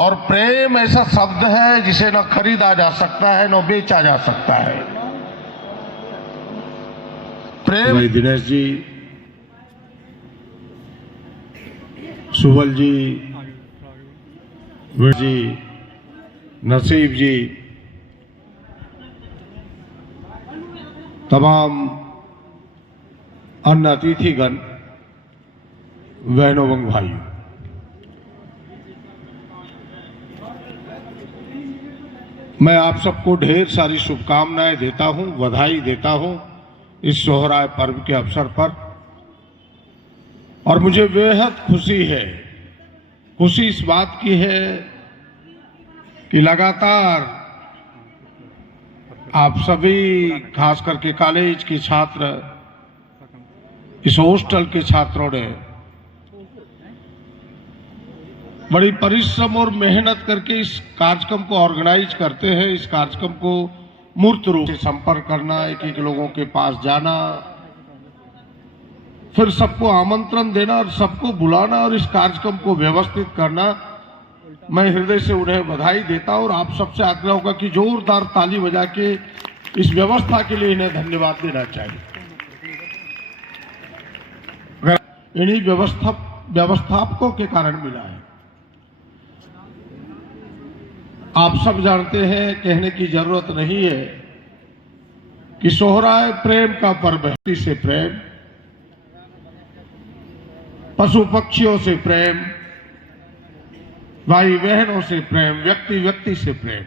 और प्रेम ऐसा शब्द है जिसे न खरीदा जा सकता है न बेचा जा सकता है। प्रेम। भाई दिनेश जी, सुबल जी, वीर जी, नसीब जी, तमाम अन्य अतिथिगण, बहनों एवं भाइयों, मैं आप सबको ढेर सारी शुभकामनाएं देता हूं, बधाई देता हूं इस सोहराय पर्व के अवसर पर। और मुझे बेहद खुशी है, खुशी इस बात की है कि लगातार आप सभी, खास करके कॉलेज के छात्र, इस हॉस्टल के छात्रों ने बड़ी परिश्रम और मेहनत करके इस कार्यक्रम को ऑर्गेनाइज करते हैं। इस कार्यक्रम को मूर्त रूप से संपर्क करना, एक एक लोगों के पास जाना, फिर सबको आमंत्रण देना और सबको बुलाना और इस कार्यक्रम को व्यवस्थित करना, मैं हृदय से उन्हें बधाई देता हूं। और आप सबसे आग्रह होगा कि जोरदार ताली बजा के इस व्यवस्था के लिए इन्हें धन्यवाद देना चाहिए। इन्हीं व्यवस्थापकों के कारण मिला है। आप सब जानते हैं, कहने की जरूरत नहीं है कि सोहराय प्रेम का पर्व है। व्यक्ति से प्रेम, पशु पक्षियों से प्रेम, भाई बहनों से प्रेम, व्यक्ति व्यक्ति से प्रेम।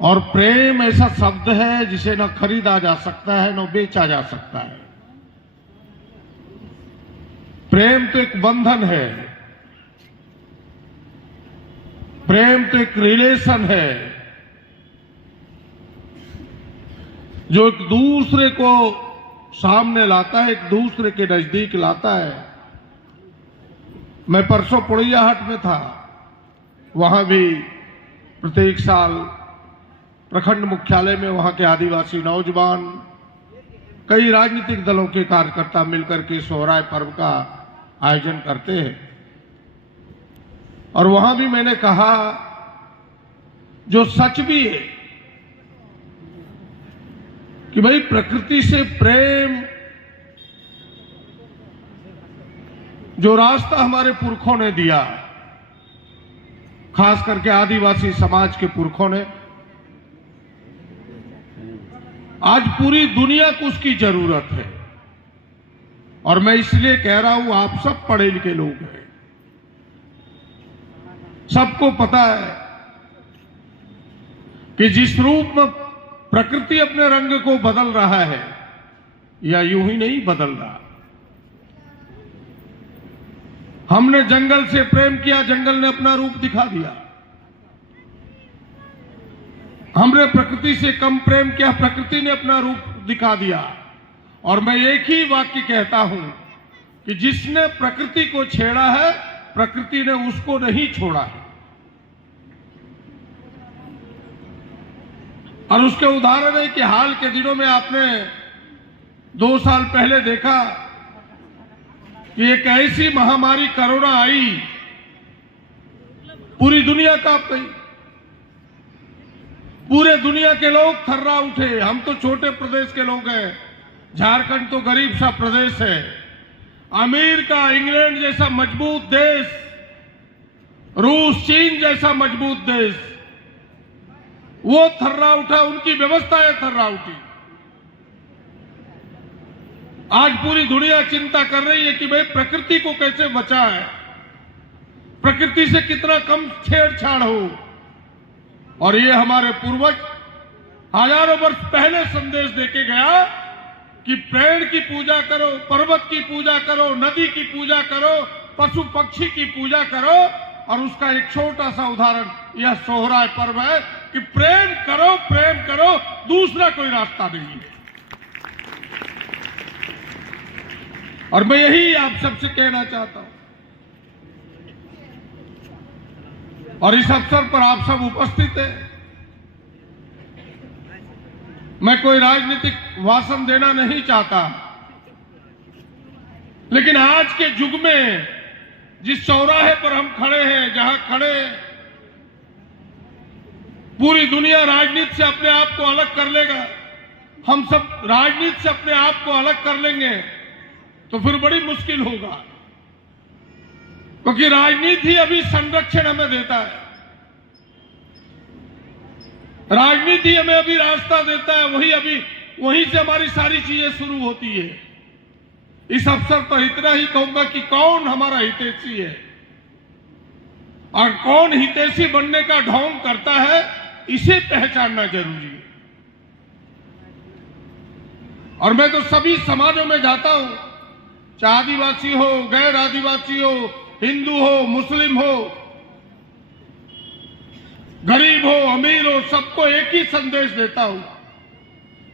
और प्रेम ऐसा शब्द है जिसे न खरीदा जा सकता है न बेचा जा सकता है। प्रेम तो एक बंधन है, प्रेम तो एक रिलेशन है जो एक दूसरे को सामने लाता है, एक दूसरे के नजदीक लाता है। मैं परसों पुड़ैयाहाट में था, वहां भी प्रत्येक साल प्रखंड मुख्यालय में वहां के आदिवासी नौजवान, कई राजनीतिक दलों के कार्यकर्ता मिलकर के सोहराय पर्व का आयोजन करते हैं। और वहां भी मैंने कहा, जो सच भी है कि भाई प्रकृति से प्रेम, जो रास्ता हमारे पुरखों ने दिया, खास करके आदिवासी समाज के पुरखों ने, आज पूरी दुनिया को उसकी जरूरत है। और मैं इसलिए कह रहा हूं, आप सब पढ़े लिखे लोग हैं, सबको पता है कि जिस रूप में प्रकृति अपने रंग को बदल रहा है, या यूं ही नहीं बदल रहा। हमने जंगल से प्रेम किया, जंगल ने अपना रूप दिखा दिया। हमने प्रकृति से कम प्रेम किया, प्रकृति ने अपना रूप दिखा दिया। और मैं एक ही वाक्य कहता हूं कि जिसने प्रकृति को छेड़ा है, प्रकृति ने उसको नहीं छोड़ा है। और उसके उदाहरण है कि हाल के दिनों में आपने 2 साल पहले देखा कि एक ऐसी महामारी कोरोना आई, पूरी दुनिया कांप गई, पूरे दुनिया के लोग थर्रा उठे। हम तो छोटे प्रदेश के लोग हैं, झारखंड तो गरीब सा प्रदेश है। अमेरिका, इंग्लैंड जैसा मजबूत देश, रूस, चीन जैसा मजबूत देश, वो थर्रा उठा, उनकी व्यवस्थाएं थर्रा उठी। आज पूरी दुनिया चिंता कर रही है कि भाई प्रकृति को कैसे बचाएं, प्रकृति से कितना कम छेड़छाड़ हो। और ये हमारे पूर्वज हजारों वर्ष पहले संदेश देके गया कि पेड़ की पूजा करो, पर्वत की पूजा करो, नदी की पूजा करो, पशु पक्षी की पूजा करो। और उसका एक छोटा सा उदाहरण यह सोहराय पर्व है कि प्रेम करो, दूसरा कोई रास्ता नहीं है। और मैं यही आप सबसे कहना चाहता हूं। और इस अवसर पर आप सब उपस्थित हैं। मैं कोई राजनीतिक भाषण देना नहीं चाहता, लेकिन आज के युग में जिस चौराहे पर हम खड़े हैं, जहां खड़े हैं, पूरी दुनिया राजनीति से अपने आप को अलग कर लेगा, हम सब राजनीति से अपने आप को अलग कर लेंगे तो फिर बड़ी मुश्किल होगा, क्योंकि राजनीति ही अभी संरक्षण हमें देता है, राजनीति हमें अभी रास्ता देता है, वहीं से हमारी सारी चीजें शुरू होती है। इस अवसर पर इतना ही कहूंगा कि कौन हमारा हितैषी है और कौन हितैषी बनने का ढोंग करता है, इसे पहचानना जरूरी है। और मैं तो सभी समाजों में जाता हूं, चाहे आदिवासी हो, गैर आदिवासी हो, हिंदू हो, मुस्लिम हो, गरीब हो, अमीर हो, सबको एक ही संदेश देता हूं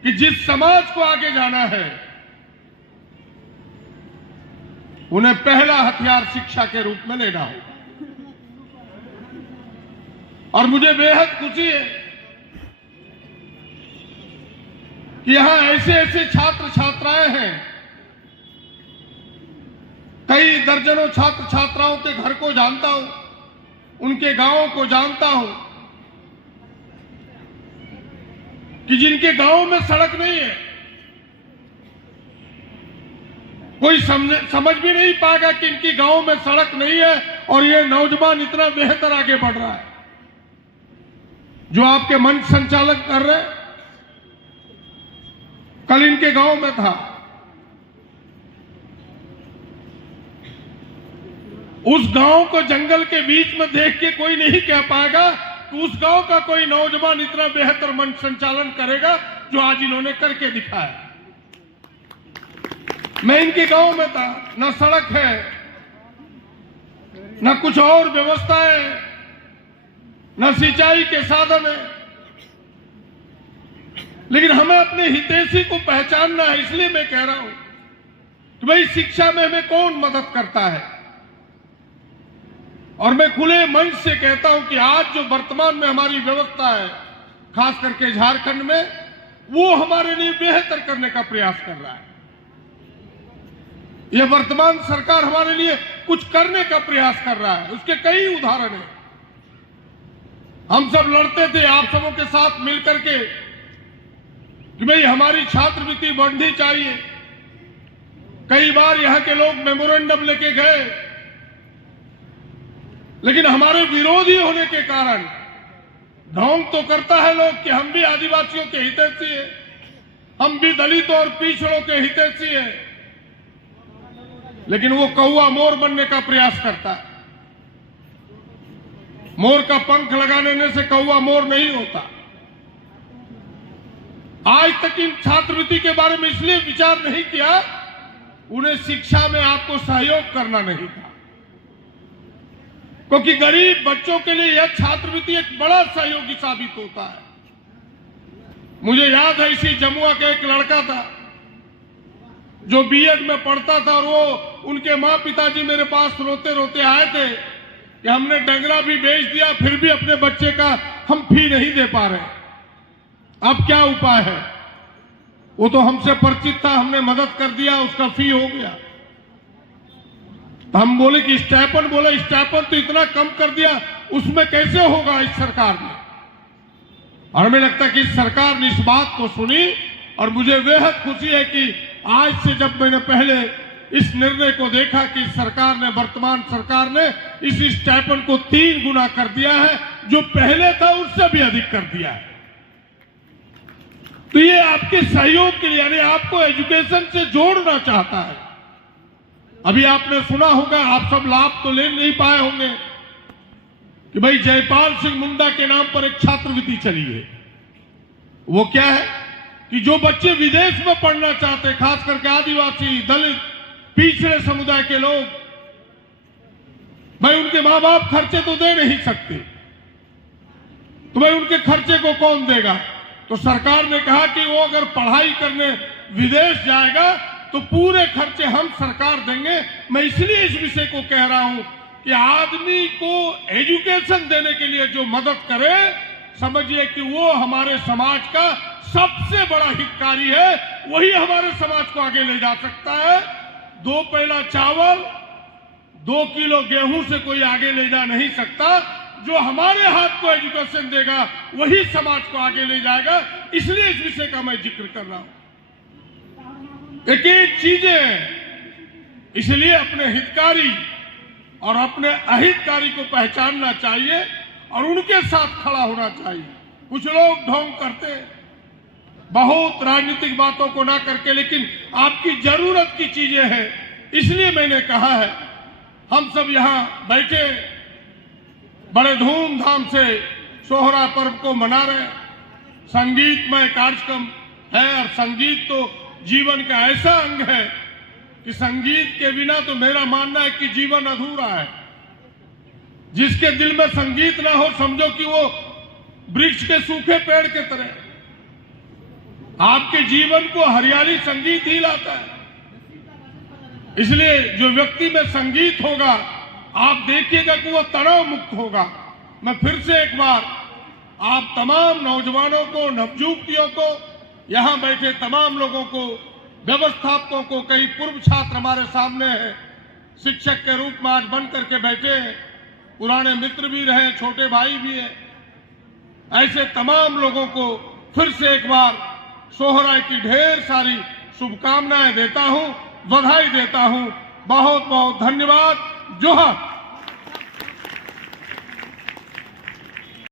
कि जिस समाज को आगे जाना है उन्हें पहला हथियार शिक्षा के रूप में लेना होगा। और मुझे बेहद खुशी है कि यहां ऐसे ऐसे छात्र छात्राएं हैं, कई दर्जनों छात्र छात्राओं के घर को जानता हूं, उनके गांवों को जानता हूं, कि जिनके गांव में सड़क नहीं है, कोई समझ भी नहीं पाएगा कि इनकी गांव में सड़क नहीं है, और ये नौजवान इतना बेहतर आगे बढ़ रहा है। जो आपके मंच संचालक कर रहे, कल इनके गांव में था, उस गांव को जंगल के बीच में देख के कोई नहीं कह पाएगा कि उस गांव का कोई नौजवान इतना बेहतर मंच संचालन करेगा जो आज इन्होंने करके दिखाया। मैं इनके गांव में था, न सड़क है, न कुछ और व्यवस्था है, न सिंचाई के साधन है, लेकिन हमें अपने हितैषी को पहचानना है। इसलिए मैं कह रहा हूं कि भाई शिक्षा में हमें कौन मदद करता है, और मैं खुले मंच से कहता हूं कि आज जो वर्तमान में हमारी व्यवस्था है, खास करके झारखंड में, वो हमारे लिए बेहतर करने का प्रयास कर रहा है। यह वर्तमान सरकार हमारे लिए कुछ करने का प्रयास कर रहा है, उसके कई उदाहरण हैं। हम सब लड़ते थे आप सबों के साथ मिलकर के कि भाई हमारी छात्रवृत्ति बढ़नी चाहिए। कई बार यहां के लोग मेमोरेंडम लेके गए, लेकिन हमारे विरोधी होने के कारण ढोंग तो करता है लोग कि हम भी आदिवासियों के हितैषी हैं, हम भी दलितों और पिछड़ों के हितैषी हैं, लेकिन वो कौवा मोर बनने का प्रयास करता है। मोर का पंख लगा लेने से कौवा मोर नहीं होता। आज तक इन छात्रवृत्ति के बारे में इसलिए विचार नहीं किया, उन्हें शिक्षा में आपको सहयोग करना नहीं था, क्योंकि गरीब बच्चों के लिए यह छात्रवृत्ति एक बड़ा सहयोगी साबित होता है। मुझे याद है, इसी जमुआ का एक लड़का था जो बीएड में पढ़ता था, और वो उनके माँ पिताजी मेरे पास रोते रोते आए थे कि हमने डंगरा भी बेच दिया, फिर भी अपने बच्चे का हम फी नहीं दे पा रहे, अब क्या उपाय है। वो तो हमसे परिचित था, हमने मदद कर दिया, उसका फी हो गया। हम बोले कि स्टाइपेंड, बोले स्टाइपेंड तो इतना कम कर दिया, उसमें कैसे होगा इस सरकार ने। और हमें लगता है कि इस सरकार ने इस बात को सुनी, और मुझे बेहद खुशी है कि आज से जब मैंने पहले इस निर्णय को देखा कि सरकार ने, वर्तमान सरकार ने इस स्टाइपेंड को 3 गुना कर दिया है, जो पहले था उससे भी अधिक कर दिया है। तो ये आपके सहयोग के लिए, यानी आपको एजुकेशन से जोड़ना चाहता है। अभी आपने सुना होगा, आप सब लाभ तो ले नहीं पाए होंगे, कि भाई जयपाल सिंह मुंडा के नाम पर एक छात्रवृत्ति चली है। वो क्या है कि जो बच्चे विदेश में पढ़ना चाहते, खास करके आदिवासी, दलित, पिछड़े समुदाय के लोग, भाई उनके मां बाप खर्चे तो दे नहीं सकते, तो भाई उनके खर्चे को कौन देगा। तो सरकार ने कहा कि वो अगर पढ़ाई करने विदेश जाएगा तो पूरे खर्चे हम सरकार देंगे। मैं इसलिए इस विषय को कह रहा हूं कि आदमी को एजुकेशन देने के लिए जो मदद करे, समझिए कि वो हमारे समाज का सबसे बड़ा हितकारी है, वही हमारे समाज को आगे ले जा सकता है। 2 पैला चावल, 2 किलो गेहूं से कोई आगे ले जा नहीं सकता। जो हमारे हाथ को एजुकेशन देगा वही समाज को आगे ले जाएगा। इसलिए इस विषय का मैं जिक्र कर रहा हूं। एक एक चीजें हैं, इसलिए अपने हितकारी और अपने अहितकारी को पहचानना चाहिए और उनके साथ खड़ा होना चाहिए। कुछ लोग ढोंग करते बहुत राजनीतिक बातों को ना करके, लेकिन आपकी जरूरत की चीजें हैं। इसलिए मैंने कहा है हम सब यहां बैठे बड़े धूमधाम से सोहरा पर्व को मना रहे हैं। संगीतमय कार्यक्रम है और संगीत तो जीवन का ऐसा अंग है कि संगीत के बिना तो मेरा मानना है कि जीवन अधूरा है। जिसके दिल में संगीत ना हो समझो कि वो वृक्ष के सूखे पेड़ के तरह। आपके जीवन को हरियाली संगीत ही लाता है। इसलिए जो व्यक्ति में संगीत होगा आप देखिएगा कि वो तनाव मुक्त होगा। मैं फिर से एक बार आप तमाम नौजवानों को, नवयुवतियों को, यहां बैठे तमाम लोगों को, व्यवस्थापकों को, कई पूर्व छात्र हमारे सामने हैं, शिक्षक के रूप में आज बन करके बैठे हैं, पुराने मित्र भी रहे, छोटे भाई भी हैं, ऐसे तमाम लोगों को फिर से एक बार सोहराय की ढेर सारी शुभकामनाएं देता हूं, बधाई देता हूं। बहुत बहुत धन्यवाद। जोहार।